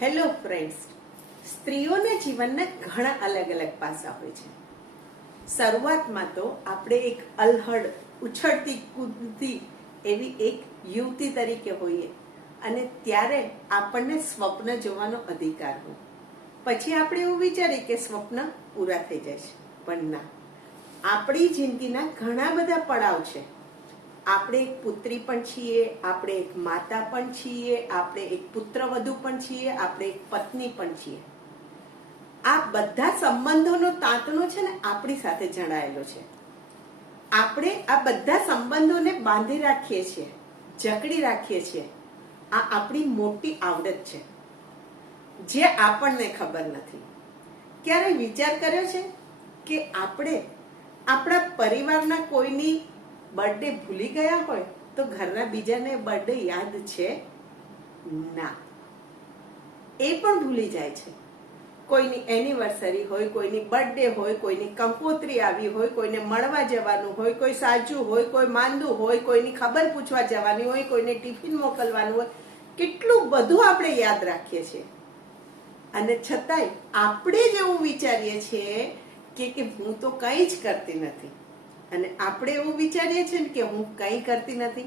Hello friends, સ્ત્રીઓના જીવનના ઘણા અલગ અલગ પાસા હોય છે. શરૂઆતમાં તો આપણે એક અલહડ ઉછળતી કૂદતી એવી એક યુવતી તરીકે હોઈએ અને ત્યારે આપણને સ્વપ્ન જોવાનો અધિકાર હોય. પછી આપણે એવું વિચારીએ કે સ્વપ્ન પૂરા થઈ જશે, પણ ના, આપણી જિંદગીના ઘણા બધા પડાવ છે. આપણે એક પુત્રી પણ છીએ, આપણે એક માતા પણ છીએ, આપણે એક પુત્રવધુ પણ છીએ, આપણે એક પત્ની પણ છીએ. આ બધા સંબંધોનો તાંતણો છે ને આપણી સાથે જણાયેલો છે. આપણે આ બધા સંબંધોને બાંધી રાખીએ છીએ, જકડી રાખીએ છીએ. આ આપણી મોટી આવડત છે જે આપણને ખબર નથી. ક્યારે વિચાર કર્યો છે કે આપણે આપણા પરિવારના કોઈની બર્થડે ભૂલી ગયા હોય તો ઘરના બીજાને બર્થડે યાદ છે? ના, એ પણ ભૂલી જાય છે. કોઈની એનિવર્સરી હોય, કોઈની બર્થડે હોય, કોઈની કંકોત્રી આવી હોય, કોઈને મળવા જવાનું હોય, કોઈ સાચું હોય, કોઈ માંદું હોય, કોઈની ખબર પૂછવા જવાની હોય, કોઈને ટિફિન મોકલવાનું હોય, કેટલું બધું આપણે યાદ રાખીએ છીએ. અને છતાંય આપણે જ એવું વિચારીએ છીએ કે હું તો કંઈ જ કરતી નથી. અને આપણે એવું વિચારીએ છીએ કે હું કંઈ કરતી નથી,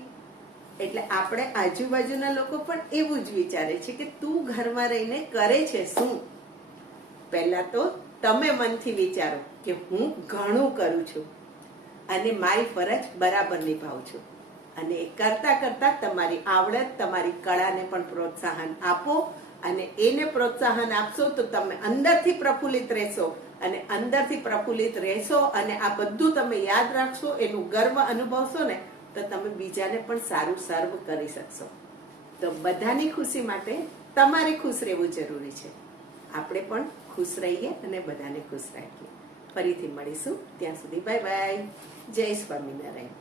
એટલે આપણે આજુબાજુના લોકો પણ એવું જ વિચારે છે કે તું ઘરમાં રહીને કરે છે શું. પહેલા તો તમે મનથી વિચારો કે હું ઘણું કરું છું અને મારી ફરજ બરાબર નિભાવું છું. અને એ કરતા કરતા તમારી આવડત, તમારી કળાને પણ પ્રોત્સાહન આપો. અને એને પ્રોત્સાહન આપશો તો તમે અંદરથી પ્રફુલ્લિત રહેશો. અને અંદરથી પ્રફુલ્લિત રહેશો અને આ બધું તમે યાદ રાખશો, એનું ગર્વ અનુભવશો ને, તો તમે બીજાને પણ સારું સર્વ કરી શકશો. તો બધાની ખુશી માટે તમારે ખુશ રહેવું જરૂરી છે. આપણે પણ ખુશ રહીએ અને બધાને ખુશ રાખીએ. ફરીથી મળીશું, ત્યાં સુધી બાય બાય. જય સ્વામિનારાયણ.